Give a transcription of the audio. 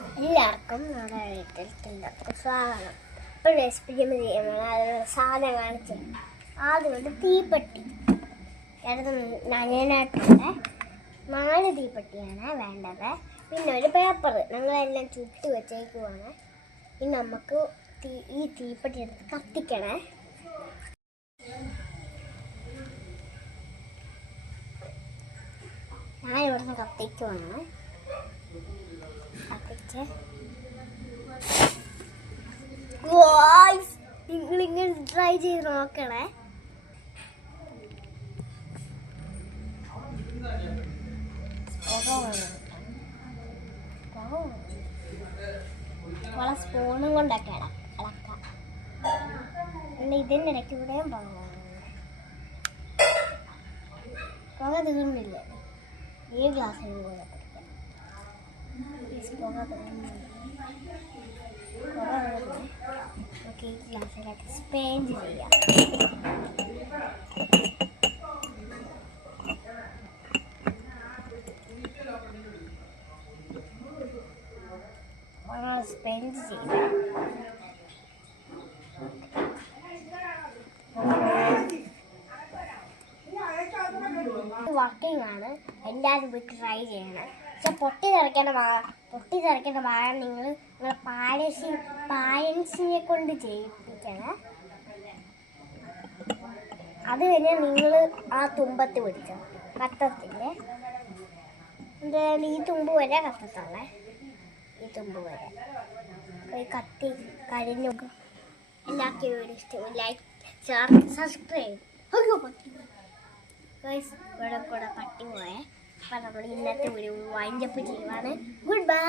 എല്ലാവർക്കും നമ്മുടെ വീട്ടിൽ സ്വാഗതം. ഇപ്പോൾ റെസിപ്പി ചെയ്യുമ്പോൾ അതിനുള്ള സാധനം കാണിച്ചു. ആദ്യം കൊണ്ട് തീപ്പെട്ടി നനയാനായിട്ടുണ്ട്. 4 തീപ്പെട്ടിയാണ് വേണ്ടത്. പിന്നെ ഒരു പേപ്പർ ഞങ്ങളെല്ലാം ചുറ്റി വെച്ചേക്കുവാണ്. ഇനി നമുക്ക് ഈ തീപ്പെട്ടി എടുത്ത് കത്തിക്കണേ. ഞാനിവിടുന്ന് കത്തിക്കുവാണ്. നിങ്ങളിങ്ങനെ ട്രൈ ചെയ്ത് നോക്കണേ. സ്പൂണും കൊണ്ടൊക്കെ ഇളക്കാം. പിന്നെ ഇതിൻ്റെ ഇടയ്ക്ക് ഇവിടെയും പുക തീർന്നില്ല. ഈ ഗ്ലാസ്സിൽ കൂടെ നമുക്ക് ഈ ഗ്ലാസ്സിലേക്ക് സ്പേഞ്ച് ചെയ്യാം. സ്പേഞ്ച് ചെയ്യാം. വർക്കിംഗ് ആണ്, എല്ലാവരും പോയി ട്രൈ ചെയ്യണം. പക്ഷെ പൊട്ടി തെറിക്കേണ്ട വാഴ നിങ്ങളെ പാരൻസിനെ കൊണ്ട് ചെയ്യിപ്പിക്കണം. അത് കഴിഞ്ഞാൽ നിങ്ങൾ ആ തുമ്പത്ത് പിടിച്ചോ, കത്തത്തില്ലേ. എന്തായാലും ഈ തുമ്പ് വരെ കത്തത്തുള്ളേ. ഈ തുമ്പ് വരെ കത്തി കഴിഞ്ഞു. എല്ലാവർക്കും വീഡിയോ ഇഷ്ടം ലൈക്ക്, ഷെയർ, സബ്സ്ക്രൈബ്. ഇവിടെ കൂടെ പട്ടി പോയേ. അപ്പം നമ്മൾ ഇന്നത്തെ വീഡിയോ വൈൻഡപ്പ് ചെയ്യുവാണ്. Good bye.